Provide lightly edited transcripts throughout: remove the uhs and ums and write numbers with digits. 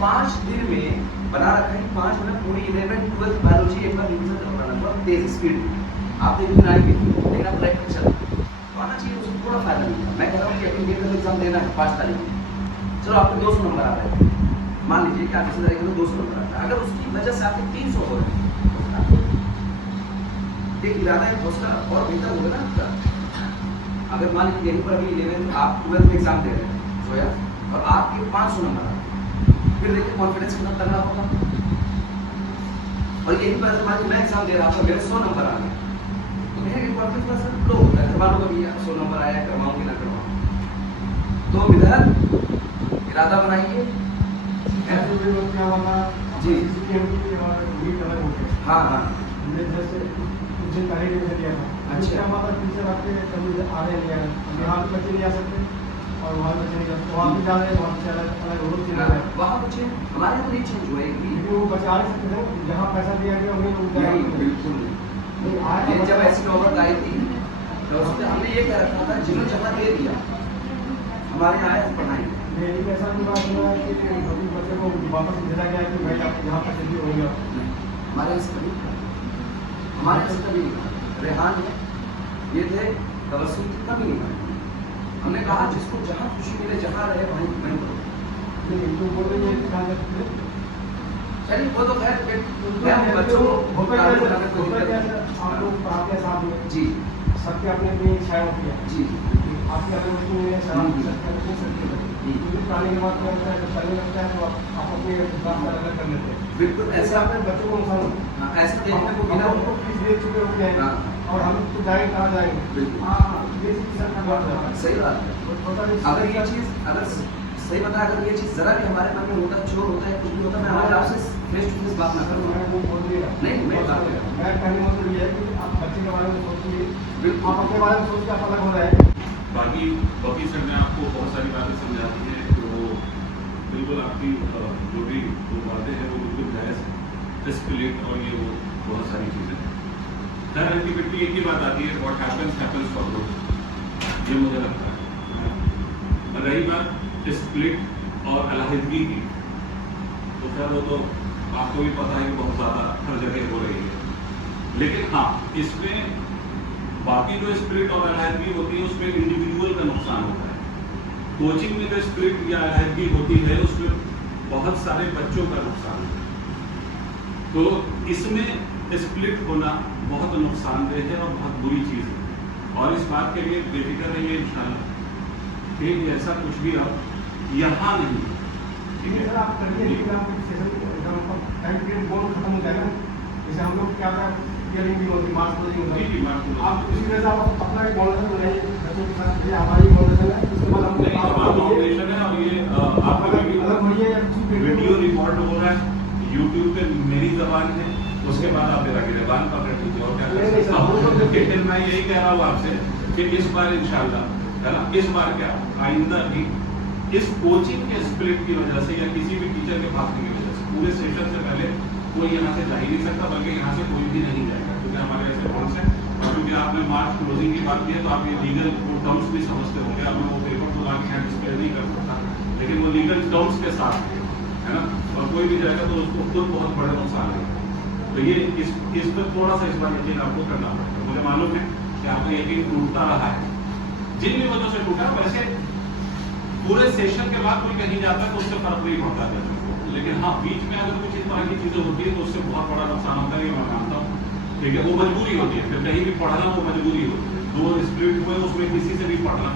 5 दिन में बना रखा है, 5 मिनट पूरी 11 12 बायोलॉजी एक बार रिवीजन करवाना, थोड़ा तेज स्पीड। आप एक दिन आएंगे लेकिन आप प्रैक्टिस चल तो आना चाहिए, उसको थोड़ा फायदा मिलता है। मैं कह रहा हूँ कि अभी मेडिकल एग्जाम देना है 5 तारीख को, चलो आपके 200 नंबर आ रहे हैं, मान लीजिए कि आप इसी तारीख में 200 नंबर आता है, अगर उसकी वजह से आपके 300 हो रहे हैं, एक इरादा एक हौसला और बेहतर होगा ना आपका। अगर मान लीजिए यहीं पर अभी 11 आप 12 में एग्जाम दे रहे हैं जोया, और आपके 500 नंबर आ रहे हैं, फिर देखिए कॉन्फिडेंस कितना तगड़ा होगा। और यही पर मान लीजिए मैं एग्जाम दे रहा था, मेरे 100 नंबर आ गए, तो मेरे कॉन्फिडेंस थोड़ा लो होता है, घर वालों का भी 100 नंबर आया, करवाऊंगी ना करवाऊंगी। तो विधायक इरादा बनाइए जी। हाँ हाँ अच्छा हमारा टीचर आपके कभी आ रहे नहीं आ रहे, यहाँ पे बच्चे नहीं आ सकते और वहाँ बच्चे नहीं जा सकते, वहाँ पे जा रहे हैं, वहाँ पे अलग रोड चल रहा है, वहाँ बच्चे हमारे यहाँ नहीं चेंज हुए, लेकिन वो बच्चे आ नहीं सकते थे, जहाँ पैसा दिया गया उन्हें नहीं बिल्कुल नहीं। ये जब ऐसी नौबत आई थी तो उसमें हमने ये कह रखा था जिन्होंने जहाँ दे दिया हमारे यहाँ आए पढ़ाएंगे। लेकिन ऐसा भी बात हुआ है कि बच्चे को वापस भेजा गया कि भाई आप यहाँ पर जल्दी हो गया, हमारे यहाँ से कभी हमारे यहाँ से कभी नहीं। रेहान है ये थे, तबस्सुम थी, कभी नहीं। हमने कहा जिसको जहाँ खुशी मिले, जहाँ रहे वहीं वहीं करो। लेकिन जो बोल रही है चलिए वो तो खैर बच्चों को आप लोग पढ़ाते हैं साथ में जी, सबके अपने अपनी इच्छाएं होती है जी आपकी अपनी वस्तु में पढ़ाने के बाद लगता है, जब चलने लगता है तो आप अपने हिसाब से अलग कर लेते हैं। बिल्कुल ऐसा अपने बच्चों को नुकसान ऐसा देखने को मिला। उनको फीस दे चुके होते हैं और हम तो जाएंगे कहाँ जाएंगे। बिल्कुल ये चीज़ सही बात है। अगर ये चीज़ अगर सही बता, अगर ये चीज़ जरा भी हमारे मन में होता, चोर होता है, कुछ भी होता, मैं आज आपसे फेस टू फेस बात ना करूँगा। नहीं मैं बात कर रहा हूँ, मैं कहने मतलब ये है कि आप बच्चे के बारे में सोचिए, बिल्कुल आप अपने बारे में सोच के आप अलग हो रहे हैं। बाकी वकील सर ने आपको बहुत सारी बातें समझा दी हैं, तो बिल्कुल आपकी जो भी बातें हैं वो बिल्कुल जायज़ है, स्प्लिट और ये वो बहुत सारी चीज़ें। खैर अल्टीमेटली एक ही बात आती है, व्हाट हैपेंस फॉर गुड, ये मुझे लगता है। रही बात स्प्लिट और अलहदगी की, तो खैर वो तो आपको भी पता है कि बहुत ज़्यादा हर जगह हो रही है, लेकिन हाँ इसमें बाकी जो स्प्लिट और अलहदगी होती है उसमें इंडिविजुअल का नुकसान होता है। कोचिंग में जो स्प्लिट या अलहदगी होती है उसमें बहुत सारे बच्चों का नुकसान होता है। तो इसमें स्प्लिट होना बहुत नुकसानदेह है और बहुत बुरी चीज़ है, और इस बात के लिए बेफिक्र रहिए इंशाल्लाह कि ऐसा कुछ भी अब यहाँ नहीं है। ठीक है सर, आप करिए एग्जाम टाइम पीरियड बोर्ड खत्म हो जाएगा, जैसे हम लोग क्या था हियरिंग भी होती, मार्च होती जी आप उसी वजह से आप अपना एक फाउंडेशन बनाइए बच्चों के साथ, ये हमारी फाउंडेशन है, उसके बाद हम फाउंडेशन है और ये आपका अलग होइए या किसी वीडियो रिकॉर्ड हो रहा है यूट्यूब पे, मेरी जबान है, उसके बाद आप मेरा गिरबान पकड़ लीजिए और क्या कर सकते हैं। लेकिन मैं यही कह रहा हूँ आपसे कि इस बार इंशाल्लाह है ना, इस बार क्या आइंदा भी इस कोचिंग के स्प्लिट की वजह से या किसी भी टीचर के भागने की वजह से पूरे सेशन से पहले कोई यहाँ से जा ही नहीं सकता, बल्कि यहाँ से कोई भी नहीं जाएगा, क्योंकि हमारे ऐसे रूल्स हैं। और क्योंकि आपने मार्च क्लोजिंग की बात की है तो आप ये लीगल टर्म्स भी समझते होंगे। अब मैं वो पेपर तो आगे यहाँ डिस्प्ले नहीं कर सकता, लेकिन वो लीगल टर्म्स के साथ है ना, और कोई भी जाएगा तो उसको खुद बहुत बड़ा नुकसान है। तो ये इस पर थोड़ा सा इस बार यकीन आपको करना पड़ेगा। मुझे मालूम है कि आपका यकीन टूटता रहा है, जिन भी वजह से टूटा, वैसे पूरे सेशन के बाद कोई कहीं जाता है तो उससे फर्क नहीं पड़ता है, लेकिन हाँ बीच में अगर कुछ इस तरह की चीजें होती है तो उससे बहुत बड़ा नुकसान होता है, ये मैं मानता हूँ। ठीक है, वो मजबूरी होती है, फिर कहीं भी पढ़ना वो मजबूरी होती है। दो स्प्लिट हुए उसमें किसी से भी पढ़ना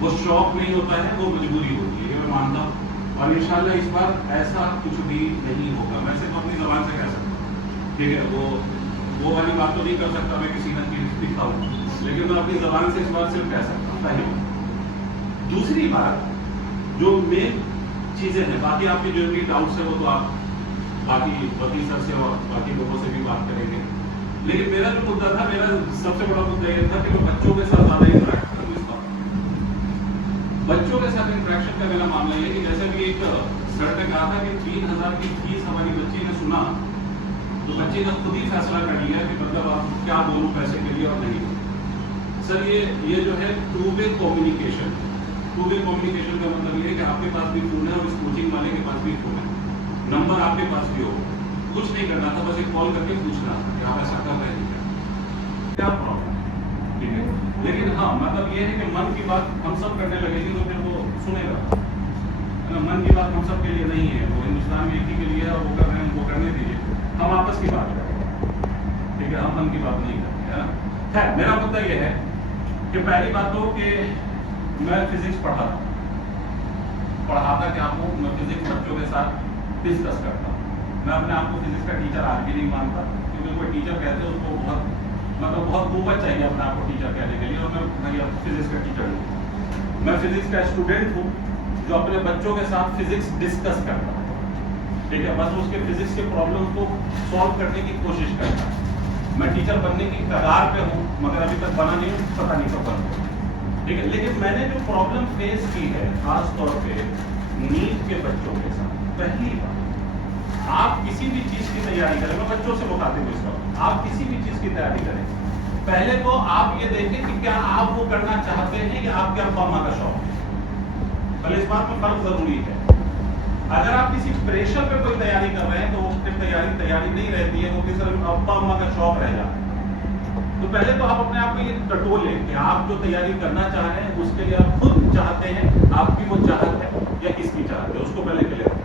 वो शौक नहीं होता है, वो मजबूरी होती है, ये मैं मानता हूँ। और इंशाल्लाह इस बार ऐसा कुछ भी नहीं होगा। वैसे तो अपनी जबान से कह सकता हूँ, ठीक है, वो वाली बात तो नहीं कर सकता मैं किसी न किसी दिखाऊँ, लेकिन मैं अपनी जबान से इस बात सिर्फ कह सकता हूँ। पहली दूसरी बात जो मेन चीजें हैं, बाकी आपके जो भी डाउट्स है वो तो आप बाकी वकील सर से और बाकी लोगों से भी बात करेंगे, लेकिन मेरा जो मुद्दा था, मेरा सबसे बड़ा मुद्दा ये था कि मैं बच्चों के साथ ज्यादा इंटरेक्ट करूँ। इस बात बच्चों के साथ इंटरेक्शन का मेरा मामला ये कि जैसे कि एक सर ने कहा था कि 3000 की फीस हमारी बच्ची ने सुना तो बच्चे ने खुद ही फैसला कर लिया कि मतलब आप क्या बोलूं पैसे के लिए और नहीं। सर ये जो है टू वे कम्युनिकेशन का मतलब ये है कि आपके पास भी फोन है और इस कोचिंग वाले के पास भी फोन है, आपके पास भी हो, कुछ नहीं करना था, बस एक कॉल करके पूछना था कि आप ऐसा कर रहे हैं क्या प्रॉब्लम, ठीक है। लेकिन हाँ मतलब ये है कि मन की बात हम सब करने लगेंगे तो फिर वो सुनेगा, मन की बात हम सब के लिए नहीं है, वो हिंदुस्तान में एक ही के लिए है और वो कर रहे हैं, वो करने दीजिए, हम आपस की बात करें, ठीक है, हम मन की बात नहीं करते, है ना। खैर मेरा मुद्दा ये है कि पहली बात तो कि मैं फिजिक्स पढ़ाता क्या हूँ, मैं फिजिक्स बच्चों के साथ डिस्कस करता हूँ। मैं अपने आप को फिजिक्स का टीचर आज भी नहीं मानता, क्योंकि कोई टीचर कहते हैं उसको बहुत कुव्वत चाहिए अपने आप को टीचर कहने के लिए, और मैं भैया फिजिक्स का टीचर हूँ। मैं फिजिक्स का स्टूडेंट हूँ जो अपने बच्चों के साथ फिजिक्स डिस्कस करता है, ठीक है, बस उसके फिजिक्स के प्रॉब्लम को सॉल्व करने की कोशिश करता है। मैं टीचर बनने की कगार पे हूँ, मगर अभी तक बना नहीं हूँ, पता नहीं कब बनूंगा, ठीक है। लेकिन मैंने जो प्रॉब्लम फेस की है खास तौर पे नीट के बच्चों के साथ, पहली बार आप किसी भी चीज की तैयारी करें, मैं बच्चों से बताते हुए इसका, आप किसी भी चीज की तैयारी करें, पहले तो आप ये देखें कि क्या आप वो करना चाहते हैं कि आपके अब्बा अम्मा का शौक है। पहले इस बात में फर्क जरूरी है। अगर आप किसी प्रेशर पे कोई तैयारी कर रहे हैं तो वो फिर तैयारी नहीं रहती है, वो फिर सिर्फ अब्बा अम्मा का शौक रह जाता है। तो पहले तो आप अपने आप को ये टटोलें कि आप जो तैयारी करना चाह रहे हैं उसके लिए आप खुद चाहते हैं, आपकी वो चाहत है या किसकी चाहत है, उसको पहले क्लियर करें।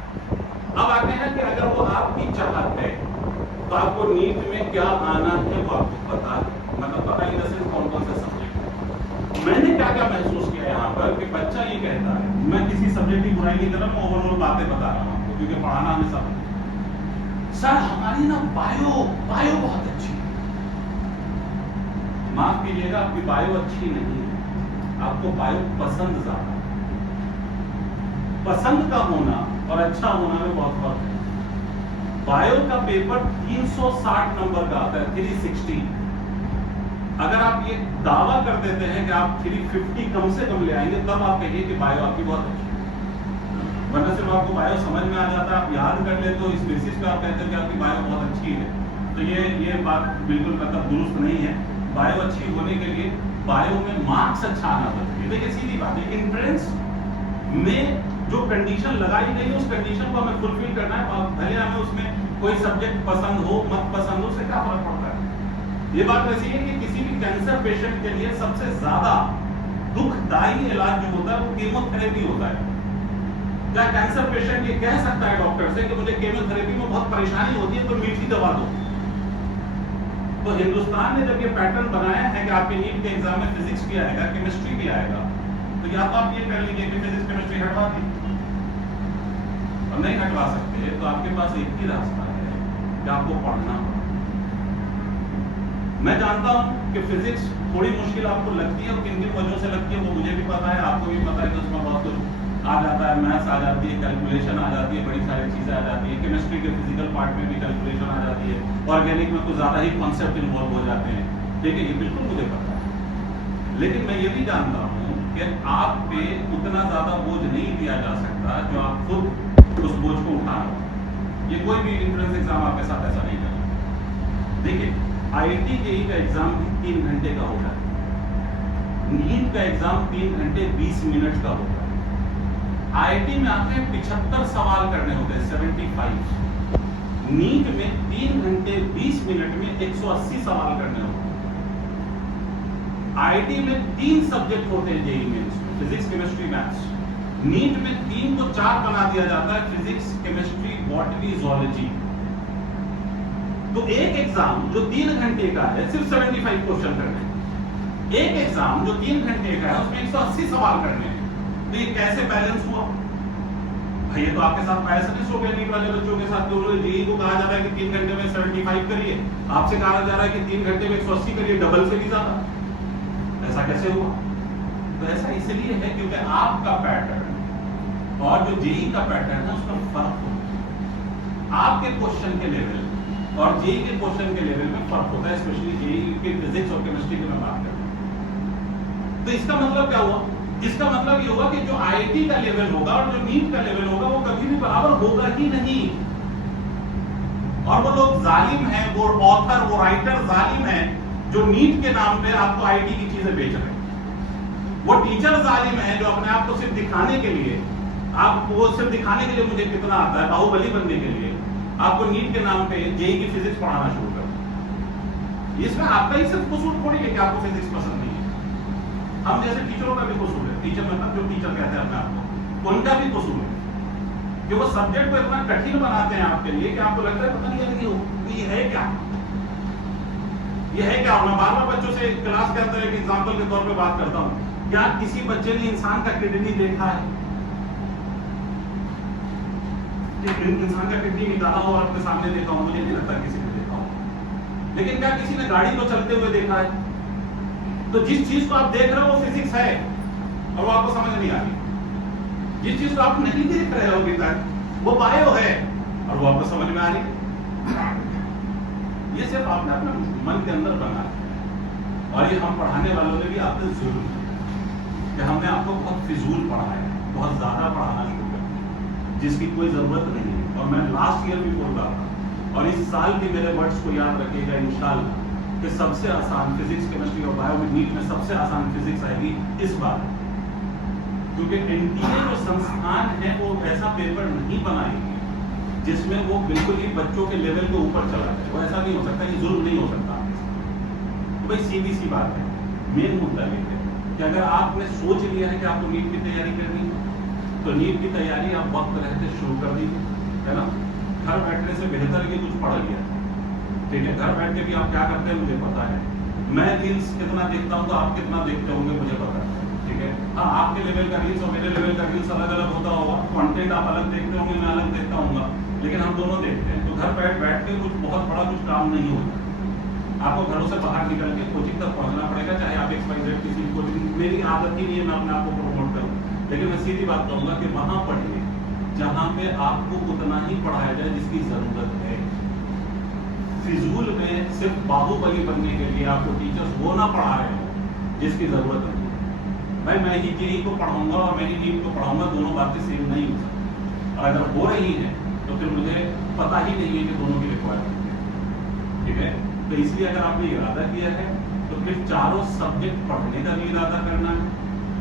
अब आते हैं कि अगर वो आपकी चाहत है तो आपको नीट में क्या आना है वो आपको पता है, मतलब पता ही नहीं कौन कौन से सब्जेक्ट। मैंने क्या क्या महसूस किया यहाँ पर कि बच्चा ये कहता है, मैं किसी सब्जेक्ट की बुराई नहीं कर रहा, मैं ओवरऑल बातें बता रहा हूँ आपको, क्योंकि पढ़ाना हमें सब। सर हमारी ना बायो बहुत अच्छी है। माफ कीजिएगा, आपकी बायो अच्छी नहीं है, आपको बायो पसंद ज्यादा। पसंद का होना और अच्छा होना में बहुत फर्क है। बायो का पेपर 360 नंबर का आता है, 360। अगर आप ये दावा कर देते हैं कि आप 350 कम से कम ले आएंगे, तब आप कहिए कि बायो आपकी बहुत अच्छी है। वरना सिर्फ आपको बायो समझ में आ जाता है, आप याद कर लेते हो, इस बेसिस पे आप कहते हैं कि आपकी बायो बहुत अच्छी है, तो ये बात बिल्कुल मतलब दुरुस्त नहीं है। बायो अच्छी होने के लिए बायो में मार्क्स अच्छा आना चाहिए। देखिए सीधी बात है, एंट्रेंस में जो कंडीशन लगाई गई है उस कंडीशन को हमें फुलफिल करना है, भले हमें उसमें कोई सब्जेक्ट पसंद हो मत पसंद हो, उससे क्या फर्क पड़ता है। ये बात वैसी है कि किसी भी कैंसर पेशेंट के लिए सबसे ज्यादा दुखदायी इलाज जो होता है वो कीमोथेरेपी होता है। क्या कैंसर पेशेंट ये कह सकता है डॉक्टर से कि मुझे कीमोथेरेपी में बहुत परेशानी होती है तो मीठी दवा दो? तो हिंदुस्तान ने जब ये पैटर्न बनाया है कि आपके नीट के एग्जाम में फिजिक्स भी आएगा, केमिस्ट्री भी आएगा, तो या तो आप ये कर लीजिए कि फिजिक्स केमिस्ट्री हटवा दीजिए, और नहीं हटवा सकते तो आपके पास एक ही रास्ता है कि आपको पढ़ना। मैं जानता हूं कि फिजिक्स थोड़ी मुश्किल आपको लगती है और किन किन वजहों से लगती है वो मुझे भी पता है, आपको भी पता है कि उसमें बहुत कुछ आ जाता है, मैथ्स आ जाती है, कैलकुलेशन आ जाती है, बड़ी सारी चीजें आ जाती है, केमिस्ट्री के फिजिकल पार्ट में भी कैलकुलेशन आ जाती है, ऑर्गेनिक में कुछ ज्यादा ही कॉन्सेप्ट इन्वॉल्व हो जाते हैं, ठीक है, ये बिल्कुल मुझे पता है। लेकिन मैं ये भी जानता हूँ कि आप पे उतना ज्यादा बोझ नहीं दिया जा सकता जो आप खुद उस बोझ को उठा रहे हो। ये कोई भी एंट्रेंस एग्जाम आपके साथ ऐसा नहीं करेगा। देखिए IIT JEE का एग्जाम 3 घंटे का होता है, नीट का एग्जाम 3 घंटे 20 मिनट का होता है। IIT में आपके 75 सवाल करने होते हैं, 75। नीट में 3 घंटे 20 मिनट में 180 सवाल करने होते हैं। IIT में 3 सब्जेक्ट होते हैं JEE में, फिजिक्स केमिस्ट्री मैथ्स। नीट में 3 को 4 बना दिया जाता है, फिजिक्स केमिस्ट्री बॉटनी जूलॉजी। तो एक एग्जाम जो 3 घंटे का है सिर्फ 75 क्वेश्चन करने हैं, एक एग्जाम जो 3 घंटे का है उसमें 180 सवाल करने हैं। तो ये कैसे बैलेंस हुआ भाई? ये तो आपके साथ पैसे हो गए नीट वाले बच्चों के साथ। तो JEE को कहा जा रहा है कि 3 घंटे में 75 करिए, आपसे कहा जा रहा है कि 3 घंटे में 180 करिए, डबल से भी ज्यादा। ऐसा कैसे हुआ? तो ऐसा इसलिए है क्योंकि आपका पैटर्न और जो JEE का पैटर्न है उसमें फर्क होता है। आपके क्वेश्चन के लेवल और JEE के क्वेश्चन के लेवल में फर्क होता है, स्पेशली JEE के फिजिक्स और केमिस्ट्री की मैं बात करता हूं। तो इसका मतलब क्या हुआ? इसका मतलब ये होगा कि जो IIT का लेवल होगा और जो नीट का लेवल होगा वो कभी भी बराबर होगा ही नहीं। और वो लोग जालिम हैं, वो ऑथर, वो राइटर जालिम हैं जो नीट के नाम पे आपको IIT की चीजें बेच रहे हैं। वो टीचर जालिम हैं जो अपने आप को सिर्फ दिखाने के लिए, आपको वो सिर्फ दिखाने के लिए मुझे कितना आता है, बाहुबली बनने के लिए आपको नीट के नाम पे जेई की फिजिक्स पढ़ाना शुरू कर दिया। इसमें आपका ही सिर्फ कसूर थोड़ी है कि आपको फिजिक्स पसंद नहीं है। हम जैसे टीचरों का भी कसूर है, टीचर मतलब जो टीचर कहते हैं अपने आप को, उनका भी कसूर है कि वो सब्जेक्ट को इतना कठिन बनाते हैं आपके लिए कि आपको लगता है पता नहीं ये है क्या, ये है क्या। मैं बार बार बच्चों से क्लास के अंदर एक एग्जांपल के तौर पे बात करता हूँ, क्या किसी बच्चे ने इंसान का किडनी देखा है? इंसान का किडनी निकाला हो और अपने सामने देखा हो? मुझे नहीं लगता किसी ने देखा हो। लेकिन क्या किसी ने गाड़ी को चलते हुए देखा है? तो जिस चीज को आप देख रहे हो वो फिजिक्स है और वो आपको समझ नहीं आ रही। जिस चीज को आप नहीं देख रहे हो अभी तक वो बायो है और वो आपको समझ में आ रही है। ये सिर्फ आपने अपने मन के अंदर बना है और ये हम पढ़ाने वालों ने भी आपसे जरूर कि हमने आपको बहुत फिजूल पढ़ाया, बहुत ज्यादा पढ़ाना शुरू कर दिया जिसकी कोई जरूरत नहीं है। और मैं लास्ट ईयर भी बोल रहा था और इस साल भी मेरे वर्ड्स को याद रखिएगा इंशाल्लाह कि सबसे आसान फिजिक्स, केमिस्ट्री और बायो में नीट में सबसे आसान फिजिक्स आएगी इस बार, क्योंकि एनटीए जो संस्थान है वो ऐसा पेपर नहीं बनाएगी जिसमें वो बिल्कुल ही बच्चों के लेवल के ऊपर चला जाए। वो ऐसा नहीं हो सकता, ये जुल्म नहीं हो सकता। तो भाई सीधी सी बात है, मेन मुद्दा ये है कि अगर आपने सोच लिया है कि आपको नीट की तैयारी करनी है तो नीट की तैयारी आप वक्त रहते शुरू कर दीजिए, है ना। घर बैठने से बेहतर कि कुछ पढ़ लिया, ठीक है। घर बैठ के भी आप क्या करते हैं मुझे पता है, मैं रील्स कितना देखता हूँ तो आप कितना देखते होंगे मुझे पता है, ठीक है। हाँ, आपके लेवल का रील्स और मेरे लेवल का रील्स अलग अलग होता होगा, कंटेंट आप अलग देखते होंगे, मैं अलग देखता हूँ, लेकिन हम दोनों देखते हैं। तो घर बैठ के कुछ बहुत बड़ा कुछ काम नहीं होता, आपको घरों से बाहर निकल के कोचिंग तक पहुंचना पड़ेगा, चाहे आप XYZ किसी कोचिंग। मेरी आदत ही नहीं है मैं अपने आप को प्रमोट करूं, लेकिन मैं सीधी बात कहूंगा कि वहां पढ़िए जहां पे आपको उतना ही पढ़ाया जाए जिसकी जरूरत है। फिजूल में सिर्फ बाहुबली बनने के लिए आपको टीचर्स वो ना पढ़ा रहे हो जिसकी जरूरत नहीं है। भाई मैं ही जेई को पढ़ाऊंगा और मैं ही नीट को पढ़ाऊंगा, दोनों बातें सेम नहीं हो सकती। और अगर हो रही है तो फिर मुझे पता ही नहीं है कि दोनों की रिक्वायरमेंट है, ठीक है। तो इसलिए अगर आपने इरादा किया है तो फिर चारों सब्जेक्ट पढ़ने का भी इरादा करना है।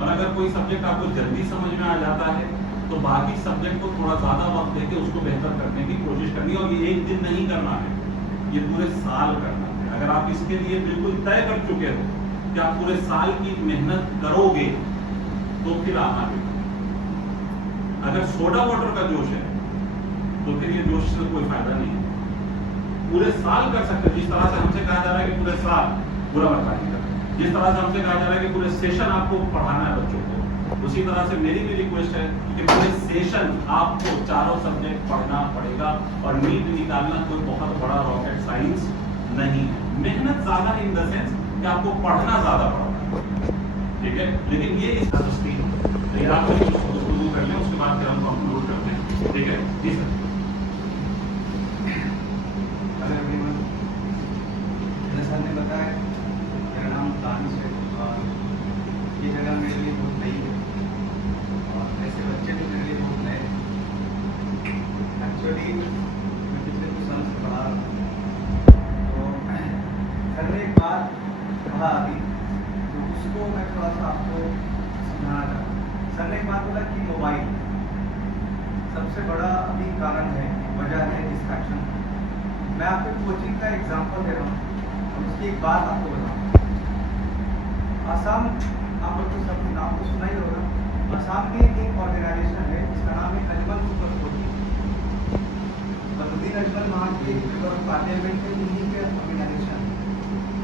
और अगर कोई सब्जेक्ट आपको जल्दी समझ में आ जाता है तो बाकी सब्जेक्ट को थोड़ा ज्यादा वक्त देके उसको बेहतर करने की कोशिश करनी है। और ये एक दिन नहीं करना है, ये पूरे साल करना है। अगर आप इसके लिए बिल्कुल तय कर चुके हो कि आप पूरे साल की मेहनत करोगे तो फिर आना भी। अगर सोडा वाटर का जोश है तो फिर ये जोश से कोई फायदा नहीं है। पूरे साल कर सकते, जिस तरह से हमसे कहा जा रहा है कि पूरे साल बुरा मत मानिएगा, जिस तरह से हमसे कहा जा रहा है कि पूरे सेशन आपको पढ़ाना है बच्चों को, उसी तरह से मेरी भी रिक्वेस्ट है कि पूरे सेशन आपको चारों सब्जेक्ट पढ़ना पड़ेगा। और नीट निकालना कोई बहुत बड़ा रॉकेट साइंस नहीं है। मेहनत ज्यादा इन द सेंस कि आपको पढ़ना ज्यादा पड़ता है, ठीक है। लेकिन ये इस दृष्टि आपको शुरू कर लें, उसके बाद फिर हम कंक्लूड करते हैं, ठीक है जी सर। सर ने बताया मेरा नाम दानिश है और ये जगह मेरे लिए बहुत नई है और ऐसे बच्चे भी मेरे लिए बहुत नए हैं। एक्चुअली मैं पिछले कुछ साल से पढ़ा रहा था, तो सर ने एक बात कहा अभी तो उसको मैं थोड़ा सा आपको समझाना चाहता। सर ने एक बात बोला कि मोबाइल सबसे बड़ा अभी कारण है, वजह है डिस्ट्रैक्शन। मैं आपको कोचिंग का एग्जांपल दे रहा हूँ और उसकी एक बात आपको बताऊँ। आसाम, आप लोग तो सब नाम तो सुना ही होगा। आसाम में एक ऑर्गेनाइजेशन है जिसका नाम है अजमल सुपर कोचिंग। बदरुद्दीन अजमल वहाँ के मेंबर ऑफ पार्लियामेंट के उन्हीं के ऑर्गेनाइजेशन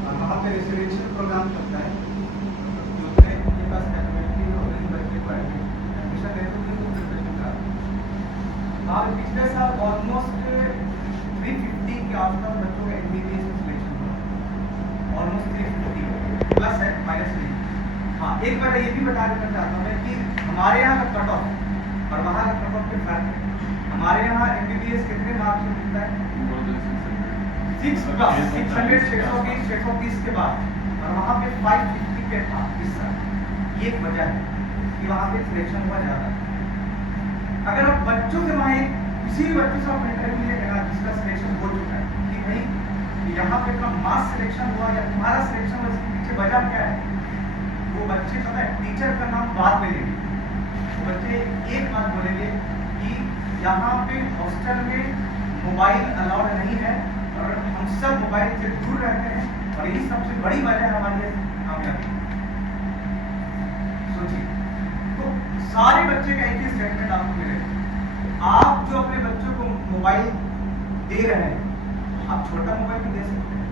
और वहाँ पे रेसिडेंशियल प्रोग्राम चलता है जो के पास कैपेबिलिटी और बच्चे को एडमिशन है तो प्रिपरेशन का। और पिछले साल ऑलमोस्ट 350 के आसपास बच्चों का MBBS में सिलेक्शन हुआ, ऑलमोस्ट 350 प्लस है माइनस नहीं। हाँ, एक बार ये भी बता देना चाहता हूँ मैं कि हमारे यहाँ का कट ऑफ और वहाँ का कट ऑफ के फर्क है। हमारे यहाँ MBBS कितने मार्क्स में मिलता है? 620 के बाद, और वहाँ पे 550 पे था इस साल। ये एक वजह है कि वहाँ पे सिलेक्शन हुआ ज़्यादा। अगर आप बच्चों से वहाँ किसी भी बच्चे से आप इंटरव्यू लेगा जिसका सिलेक्शन हो चुका है कि भाई यहाँ पे इतना मास सिलेक्शन हुआ या तुम्हारा सिलेक्शन हुआ, इसके पीछे वजह क्या है, वो बच्चे पता है टीचर का नाम बाद में लेंगे। वो बच्चे एक बात बोलेंगे कि यहाँ पे हॉस्टल में मोबाइल अलाउड नहीं है और हम सब मोबाइल से दूर रहते हैं और यही सबसे बड़ी वजह हमारी कामयाबी। सोचिए, तो सारे बच्चे का एक ही स्टेटमेंट आपको मिलेगा। आप जो अपने बच्चों को मोबाइल दे रहे हैं, आप छोटा मोबाइल भी दे सकते हैं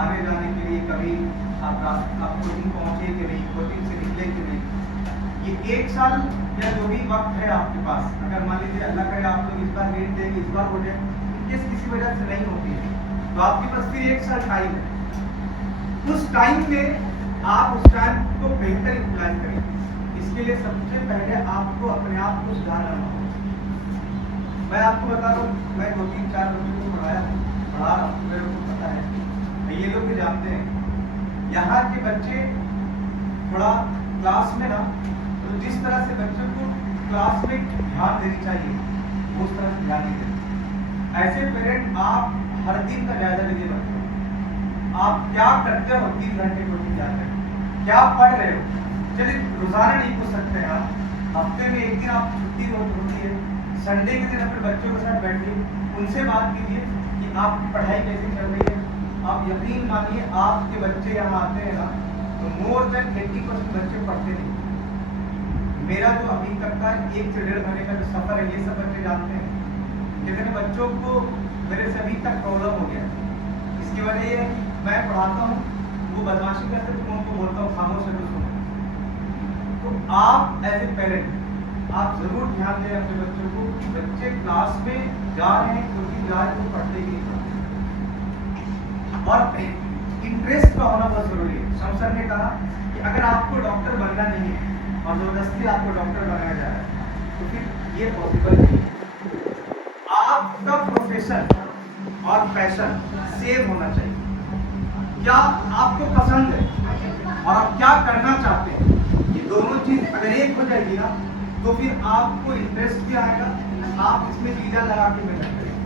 आने जाने के लिए, कभी आप कोचिंग पहुंचे कि नहीं, कोचिंग से निकले कि नहीं। ये 1 साल या जो भी वक्त है आपके पास, अगर मान लीजिए अल्लाह करे आप लोग इस बार गेट देंगे, इस बार हो जाए, किसी वजह से नहीं होती है, तो आपके पास फिर 1 साल टाइम है। उस टाइम में आप उस टाइम को बेहतर यूटिलाइज करें। इसके लिए सबसे पहले आपको अपने आप को सुधारना होगा। मैं आपको बता रहा हूँ, मैं 2-3-4 बच्चों को पढ़ा रहा हूँ, मेरे को पता है, ये लोग भी जानते हैं। यहाँ के बच्चे थोड़ा क्लास में ना, तो जिस तरह से बच्चों को क्लास में ध्यान देनी चाहिए वो उस तरह से ध्यान नहीं देते। ऐसे पेरेंट आप हर दिन का जायजा लीजिए बच्चों, आप क्या करते हो 3 घंटे कोचिंग जाते हो, क्या पढ़ रहे हो। चलिए रोजाना नहीं पूछ सकते आप, हफ्ते में 1 दिन आप छुट्टी होती है, संडे के दिन अपने बच्चों के साथ बैठिए, उनसे बात कीजिए कि आपकी पढ़ाई कैसी चल रही है। आप यकीन मानिए, आपके बच्चे यहाँ आते हैं ना, तो मोर देन 80% बच्चे पढ़ते नहीं। मेरा जो अभी तक का 1 से 1.5 महीने का जो सफर है, ये सब बच्चे जानते हैं। जितने बच्चों को मेरे से अभी तक प्रॉब्लम हो गया, इसकी वजह ये है कि मैं पढ़ाता हूँ, वो बदमाशी करते, तो मैं उनको बोलता हूँ खामोश है तो सुनो। तो आप एज ए पेरेंट आप जरूर ध्यान दें अपने बच्चों को कि बच्चे क्लास में जा रहे हैं क्योंकि जा रहे हैं, तो पढ़ते ही नहीं पढ़ते। और इंटरेस्ट का होना बहुत जरूरी है। शम सर ने कहा कि अगर आपको डॉक्टर बनना नहीं है और जबरदस्ती आपको डॉक्टर बनाया जा रहा है, तो फिर ये पॉसिबल नहीं है। आपका प्रोफेशन और पैशन सेम होना चाहिए। क्या आपको पसंद है और आप क्या करना चाहते हैं, ये दोनों चीज अगर एक हो जाएगी ना, तो फिर आपको इंटरेस्ट भी आएगा, आप इसमें चीज़ें लगा के मेहनत करेंगे।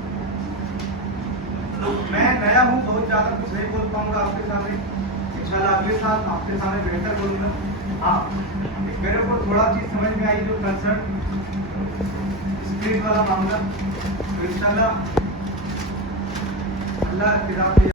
तो मैं नया हूँ, बहुत ज़्यादा कुछ नहीं बोल पाऊंगा आपके सामने, इंशाल्लाह अगले साल आपके सामने बेहतर बोलूँगा। हाँ, मेरे को थोड़ा चीज़ समझ में आई, जो कंसर्न स्क्रीन वाला मामला, तो इंशाल्लाह अल्लाह की राह पे